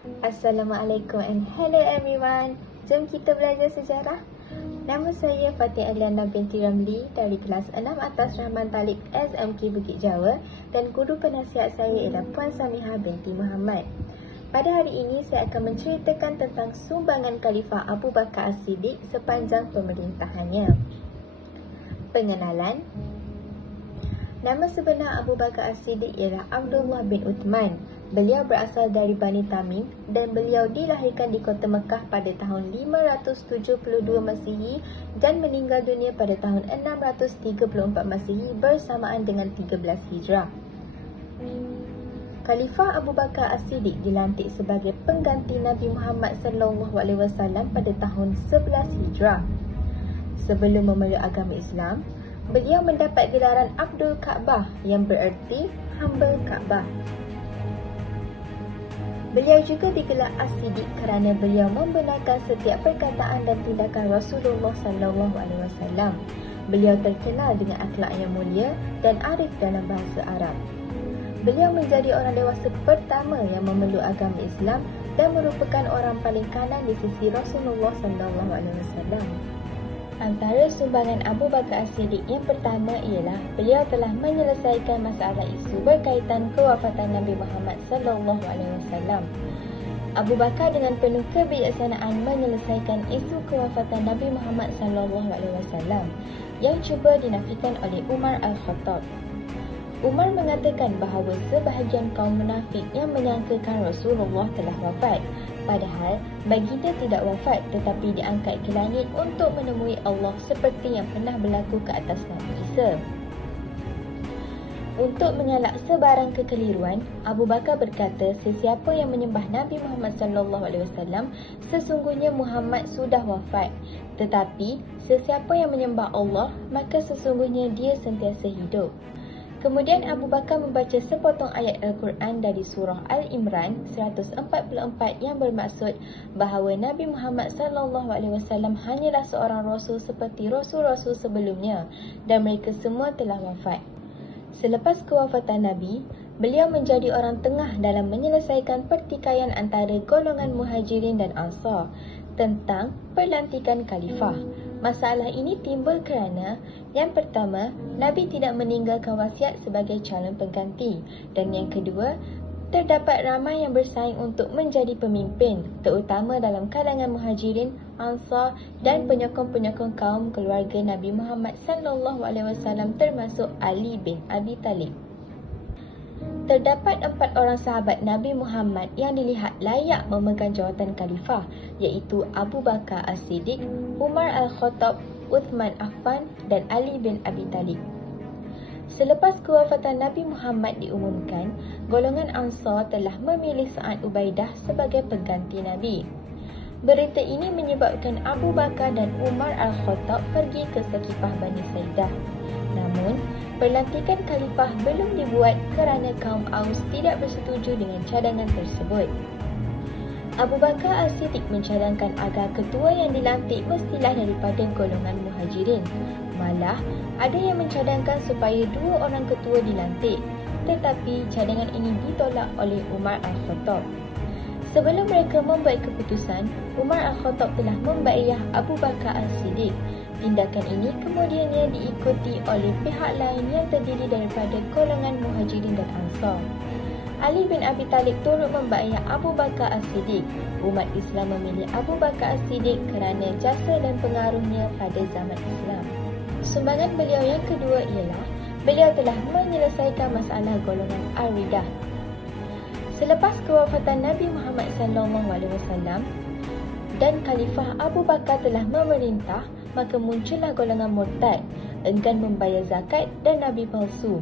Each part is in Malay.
Assalamualaikum and hello everyone. Jom kita belajar sejarah. Nama saya Fatih Aliana binti Ramli dari kelas 6 atas Rahman Talib SMK Bukit Jawa dan guru penasihat saya ialah Puan Samihah binti Muhammad. Pada hari ini saya akan menceritakan tentang sumbangan Khalifah Abu Bakar As-Siddiq sepanjang pemerintahannya. Pengenalan. Nama sebenar Abu Bakar As-Siddiq ialah Abdullah bin Uthman. Beliau berasal dari Bani Tamim dan beliau dilahirkan di kota Mekah pada tahun 572 Masihi dan meninggal dunia pada tahun 634 Masihi bersamaan dengan 13 Hijrah. Khalifah Abu Bakar As-Siddiq dilantik sebagai pengganti Nabi Muhammad SAW pada tahun 11 Hijrah. Sebelum memeluk agama Islam, beliau mendapat gelaran Abdul Ka'bah yang bererti hamba Ka'bah. Beliau juga digelar As-Siddiq kerana beliau membenarkan setiap perkataan dan tindakan Rasulullah SAW. Beliau terkenal dengan akhlak yang mulia dan arif dalam bahasa Arab. Beliau menjadi orang dewasa pertama yang memeluk agama Islam dan merupakan orang paling kanan di sisi Rasulullah SAW. Antara sumbangan Abu Bakar As-Siddiq yang pertama ialah beliau telah menyelesaikan masalah isu berkaitan kewafatan Nabi Muhammad SAW. Abu Bakar dengan penuh kebijaksanaan menyelesaikan isu kewafatan Nabi Muhammad SAW yang cuba dinafikan oleh Umar Al-Khattab. Umar mengatakan bahawa sebahagian kaum munafik yang menyangkakan Rasulullah telah wafat. Padahal baginda tidak wafat tetapi diangkat ke langit untuk menemui Allah seperti yang pernah berlaku ke atas Nabi Isa. Untuk mengelak sebarang kekeliruan, Abu Bakar berkata sesiapa yang menyembah Nabi Muhammad SAW sesungguhnya Muhammad sudah wafat. Tetapi sesiapa yang menyembah Allah maka sesungguhnya dia sentiasa hidup. Kemudian Abu Bakar membaca sepotong ayat Al-Quran dari surah Al-Imran 144 yang bermaksud bahawa Nabi Muhammad SAW hanyalah seorang rasul seperti rasul-rasul sebelumnya dan mereka semua telah wafat. Selepas kewafatan Nabi, beliau menjadi orang tengah dalam menyelesaikan pertikaian antara golongan Muhajirin dan Ansar tentang pelantikan khalifah. Masalah ini timbul kerana yang pertama, Nabi tidak meninggalkan wasiat sebagai calon pengganti dan yang kedua, terdapat ramai yang bersaing untuk menjadi pemimpin terutama dalam kalangan Muhajirin, Ansar dan penyokong-penyokong kaum keluarga Nabi Muhammad SAW termasuk Ali bin Abi Talib. Terdapat 4 orang sahabat Nabi Muhammad yang dilihat layak memegang jawatan khalifah iaitu Abu Bakar As-Siddiq, Umar Al-Khattab, Uthman Affan dan Ali bin Abi Talib. Selepas kewafatan Nabi Muhammad diumumkan, golongan Ansar telah memilih Sa'ad Ubaidah sebagai pengganti Nabi. Berita ini menyebabkan Abu Bakar dan Umar Al-Khattab pergi ke Saqifah Bani Saidah. Namun, pelantikan khalifah belum dibuat kerana kaum Aus tidak bersetuju dengan cadangan tersebut. Abu Bakar As-Siddiq mencadangkan agar ketua yang dilantik mestilah daripada golongan Muhajirin. Malah, ada yang mencadangkan supaya 2 orang ketua dilantik, tetapi cadangan ini ditolak oleh Umar Al-Khattab. Sebelum mereka membuat keputusan, Umar Al-Khattab telah membaiyah Abu Bakar As-Siddiq. Tindakan ini kemudiannya diikuti oleh pihak lain yang terdiri daripada golongan Muhajirin dan Ansar. Ali bin Abi Talib turut membaiyah Abu Bakar As-Siddiq. Umat Islam memilih Abu Bakar As-Siddiq kerana jasa dan pengaruhnya pada zaman Islam. Sumbangan beliau yang kedua ialah beliau telah menyelesaikan masalah golongan Ar-Ridah. Selepas kewafatan Nabi Muhammad SAW dan Khalifah Abu Bakar telah memerintah, maka muncullah golongan murtad, enggan membayar zakat dan Nabi palsu.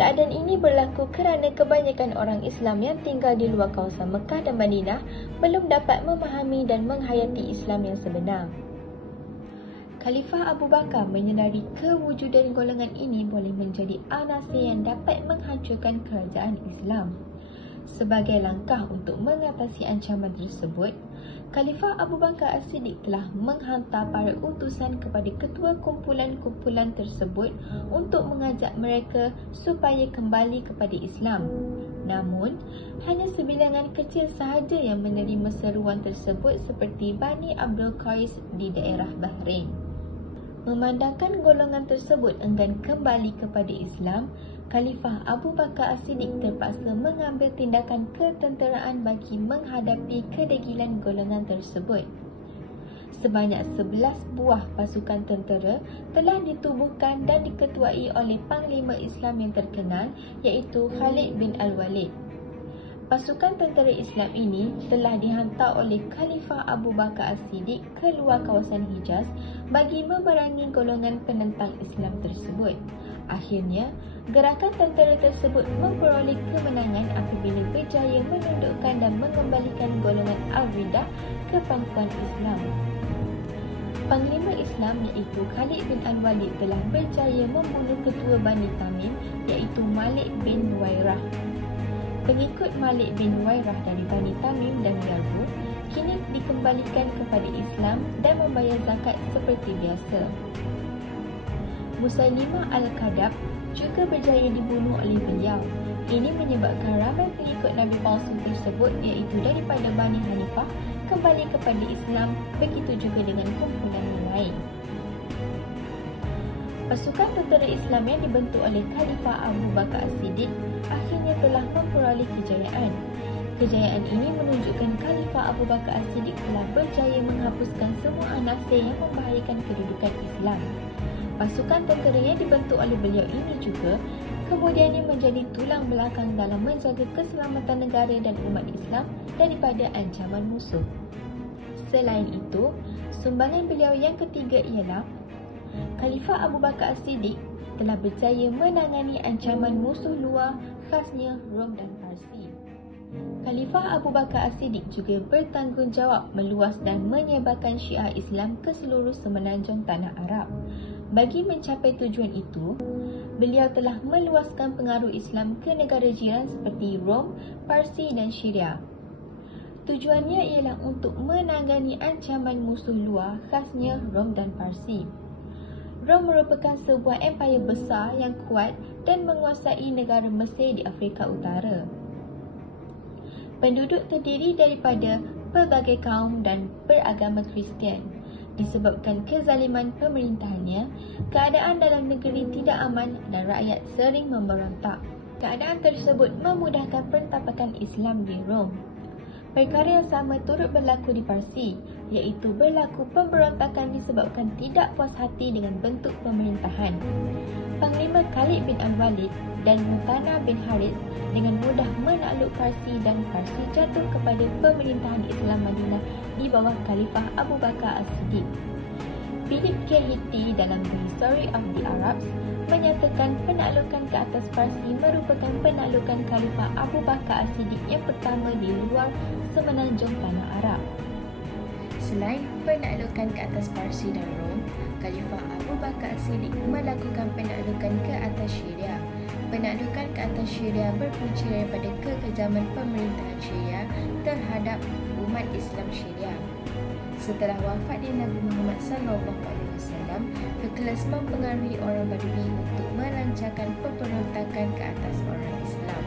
Keadaan ini berlaku kerana kebanyakan orang Islam yang tinggal di luar kawasan Mekah dan Madinah belum dapat memahami dan menghayati Islam yang sebenar. Khalifah Abu Bakar menyedari kewujudan golongan ini boleh menjadi anasir yang dapat menghancurkan kerajaan Islam. Sebagai langkah untuk mengatasi ancaman tersebut, Khalifah Abu Bakar As-Siddiq telah menghantar para utusan kepada ketua kumpulan-kumpulan tersebut untuk mengajak mereka supaya kembali kepada Islam. Namun, hanya sebilangan kecil sahaja yang menerima seruan tersebut seperti Bani Abdul Qais di daerah Bahrain. Memandangkan golongan tersebut enggan kembali kepada Islam, Khalifah Abu Bakar As-Siddiq terpaksa mengambil tindakan ketenteraan bagi menghadapi kedegilan golongan tersebut. Sebanyak 11 buah pasukan tentera telah ditubuhkan dan diketuai oleh Panglima Islam yang terkenal iaitu Khalid bin Al-Walid. Pasukan tentera Islam ini telah dihantar oleh Khalifah Abu Bakar As-Siddiq ke luar kawasan Hijaz bagi memerangi golongan penentang Islam tersebut. Akhirnya, gerakan tentera tersebut memperoleh kemenangan apabila berjaya menundukkan dan mengembalikan golongan Al-Riddah ke pangkuan Islam. Panglima Islam iaitu Khalid bin Al-Walid telah berjaya membunuh ketua Bani Tamim iaitu Malik bin Nuwairah. Pengikut Malik bin Nuwairah dari Bani Tamim dan Yarbu kini dikembalikan kepada Islam dan membayar zakat seperti biasa. Musailimah Al-Kadab juga berjaya dibunuh oleh beliau. Ini menyebabkan ramai pengikut Nabi palsu tersebut iaitu daripada Bani Hanifah kembali kepada Islam, begitu juga dengan kumpulan yang lain. Pasukan tentera Islam yang dibentuk oleh Khalifah Abu Bakar As-Siddiq akhirnya telah memperoleh kejayaan. Kejayaan ini menunjukkan Khalifah Abu Bakar As-Siddiq telah berjaya menghapuskan semua anasir yang membahayakan kedudukan Islam. Pasukan tentera yang dibentuk oleh beliau ini juga kemudiannya menjadi tulang belakang dalam menjaga keselamatan negara dan umat Islam daripada ancaman musuh. Selain itu, sumbangan beliau yang ketiga ialah Khalifah Abu Bakar As-Siddiq telah berjaya menangani ancaman musuh luar khasnya Rom dan Parsi. Khalifah Abu Bakar As-Siddiq juga bertanggungjawab meluas dan menyebarkan Syiah Islam ke seluruh semenanjung tanah Arab. Bagi mencapai tujuan itu, beliau telah meluaskan pengaruh Islam ke negara jiran seperti Rom, Parsi dan Syria. Tujuannya ialah untuk menangani ancaman musuh luar khasnya Rom dan Parsi. Rom merupakan sebuah empayar besar yang kuat dan menguasai negara Mesir di Afrika Utara. Penduduk terdiri daripada pelbagai kaum dan beragama Kristian. Disebabkan kezaliman pemerintahannya, keadaan dalam negeri tidak aman dan rakyat sering memberontak. Keadaan tersebut memudahkan pentapakan Islam di Rom. Perkara yang sama turut berlaku di Parsi, iaitu berlaku pemberontakan disebabkan tidak puas hati dengan bentuk pemerintahan. Panglima Khalid bin Al-Walid dan Mutana bin Harith dengan mudah menakluk Parsi dan Parsi jatuh kepada pemerintahan Islam Madinah di bawah Khalifah Abu Bakar As-Siddiq. Philip K. Hitti dalam The History of the Arabs menyatakan penaklukan ke atas Parsi merupakan penaklukan Khalifah Abu Bakar As-Siddiq yang pertama di luar semenanjung tanah Arab. Selain penaklukan ke atas Parsi dan Rom, Khalifah Abu Bakar As-Siddiq melakukan penaklukan ke atas Syria. Penaklukan ke atas Syria berpunca daripada kekejaman pemerintahan Syria terhadap umat Islam Syria. Setelah wafatnya Nabi Muhammad SAW, kekelas mempengaruhi orang Badui untuk melancarkan pemberontakan ke atas orang Islam.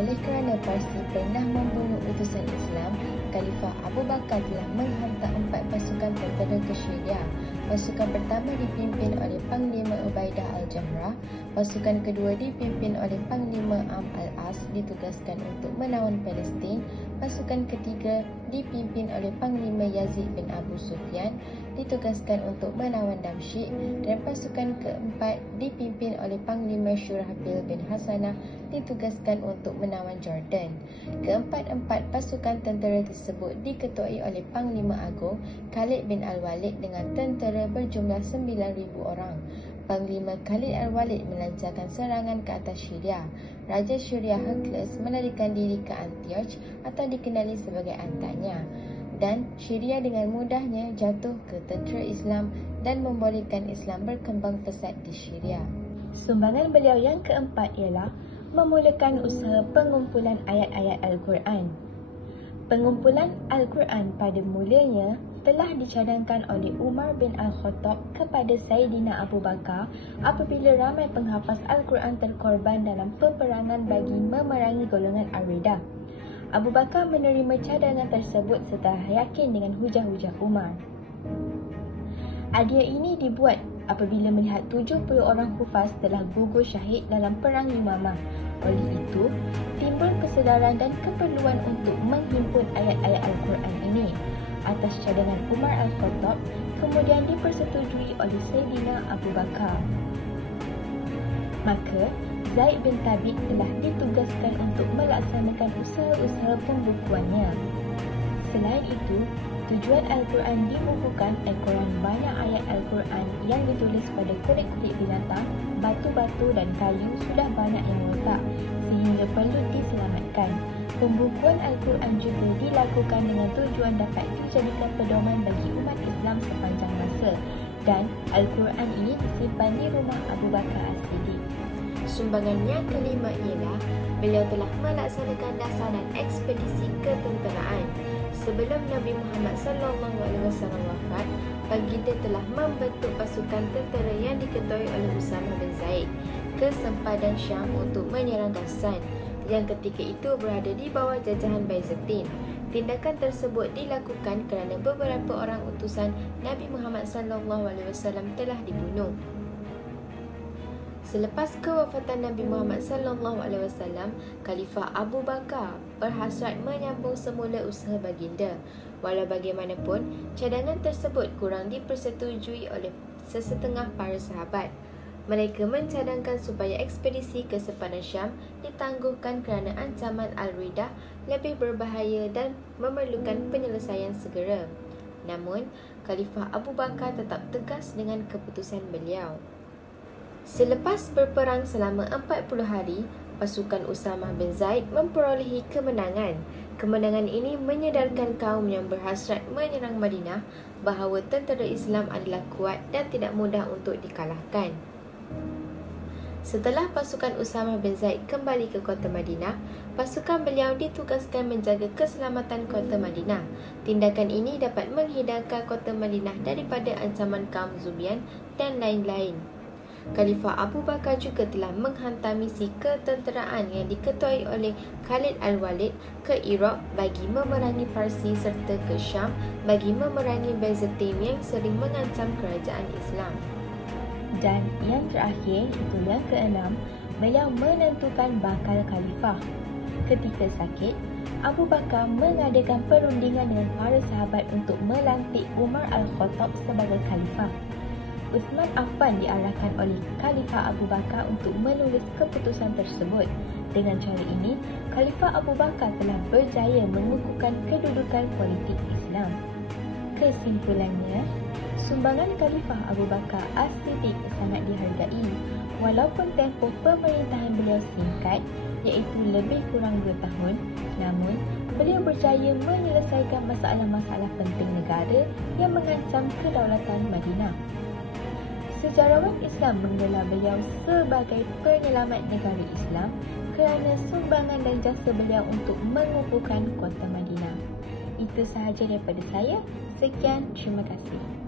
Oleh kerana Parsi pernah membunuh utusan Islam, Khalifah Abu Bakar telah menghantar 4 pasukan tentera ke Syria. Pasukan pertama dipimpin oleh Panglima Ubaidah Al-Jamrah. Pasukan kedua dipimpin oleh Panglima Amr al-As ditugaskan untuk menawan Palestin. Pasukan ketiga dipimpin oleh Panglima Yazid bin Abu Sufyan ditugaskan untuk menawan Damsyik, dan pasukan keempat dipimpin oleh Panglima Syurahbil bin Hasanah ditugaskan untuk menawan Jordan. Keempat-empat pasukan tentera tersebut diketuai oleh Panglima Agung Khalid bin Al-Walid dengan tentera berjumlah 9,000 orang. Panglima Khalid Al-Walid melancarkan serangan ke atas Syria. Raja Syria Hercules melarikan diri ke Antioch atau dikenali sebagai Antanya, dan Syria dengan mudahnya jatuh ke tentera Islam dan membolehkan Islam berkembang pesat di Syria. Sumbangan beliau yang keempat ialah memulakan usaha pengumpulan ayat-ayat Al-Quran. Pengumpulan Al-Quran pada mulanya telah dicadangkan oleh Umar bin Al-Khattab kepada Sayyidina Abu Bakar apabila ramai penghafaz Al-Quran terkorban dalam peperangan bagi memerangi golongan Al-Rida. Abu Bakar menerima cadangan tersebut setelah yakin dengan hujah-hujah Umar. Hadiah ini dibuat apabila melihat 70 orang hufaz telah gugur syahid dalam perang Yamamah. Oleh itu, timbul kesedaran dan keperluan untuk menghimpun ayat-ayat Al-Quran ini. Atas cadangan Umar Al-Khattab, kemudian dipersetujui oleh Sayyidina Abu Bakar. Maka, Zaid bin Thabit telah ditugaskan untuk melaksanakan usaha-usaha pembukuannya. Selain itu, tujuan Al-Quran dibukukan ekoran banyak ayat Al-Quran yang ditulis pada kulit-kulit binatang, batu-batu dan kayu sudah banyak yang rosak sehingga perlu diselamatkan. Pembukuan Al-Quran juga dilakukan dengan tujuan dapat dijadikan pedoman bagi umat Islam sepanjang masa, dan Al-Quran ini disimpan di rumah Abu Bakar As-Siddiq. Sumbangannya kelima ialah beliau telah melaksanakan dasaran ekspedisi ketenteraan. Sebelum Nabi Muhammad SAW wafat, baginda telah membentuk pasukan tentera yang diketuai oleh Usamah bin Zaid ke sempadan Syam untuk menyerang Ghassan yang ketika itu berada di bawah jajahan Byzantine. Tindakan tersebut dilakukan kerana beberapa orang utusan Nabi Muhammad SAW telah dibunuh. Selepas kewafatan Nabi Muhammad SAW, Khalifah Abu Bakar berhasrat menyambung semula usaha baginda. Walau bagaimanapun, cadangan tersebut kurang dipersetujui oleh sesetengah para sahabat. Mereka mencadangkan supaya ekspedisi ke sempadan Syam ditangguhkan kerana ancaman Al-Rida lebih berbahaya dan memerlukan penyelesaian segera. Namun, Khalifah Abu Bakar tetap tegas dengan keputusan beliau. Selepas berperang selama 40 hari, pasukan Usamah bin Zaid memperolehi kemenangan. Kemenangan ini menyedarkan kaum yang berhasrat menyerang Madinah bahawa tentera Islam adalah kuat dan tidak mudah untuk dikalahkan. Setelah pasukan Usamah bin Zaid kembali ke kota Madinah, pasukan beliau ditugaskan menjaga keselamatan kota Madinah. Tindakan ini dapat menghindarkan kota Madinah daripada ancaman kaum Zubian dan lain-lain. Khalifah Abu Bakar juga telah menghantar misi ketenteraan yang diketuai oleh Khalid Al-Walid ke Iraq bagi memerangi Parsi serta ke Syam bagi memerangi Byzantine yang sering mengancam kerajaan Islam. Dan yang terakhir, itu yang keenam, beliau menentukan bakal khalifah. Ketika sakit, Abu Bakar mengadakan perundingan dengan para sahabat untuk melantik Umar Al-Khattab sebagai khalifah. Uthman Affan diarahkan oleh Khalifah Abu Bakar untuk menulis keputusan tersebut. Dengan cara ini, Khalifah Abu Bakar telah berjaya mengukuhkan kedudukan politik Islam. Kesimpulannya, sumbangan Khalifah Abu Bakar As-Siddiq sangat dihargai. Walaupun tempoh pemerintahan beliau singkat, iaitu lebih kurang 2 tahun, namun beliau berjaya menyelesaikan masalah-masalah penting negara yang mengancam kedaulatan Madinah. Sejarawan Islam mengelar beliau sebagai penyelamat negara Islam kerana sumbangan dan jasa beliau untuk mengukuhkan kota Madinah. Itu sahaja daripada saya. Sekian, terima kasih.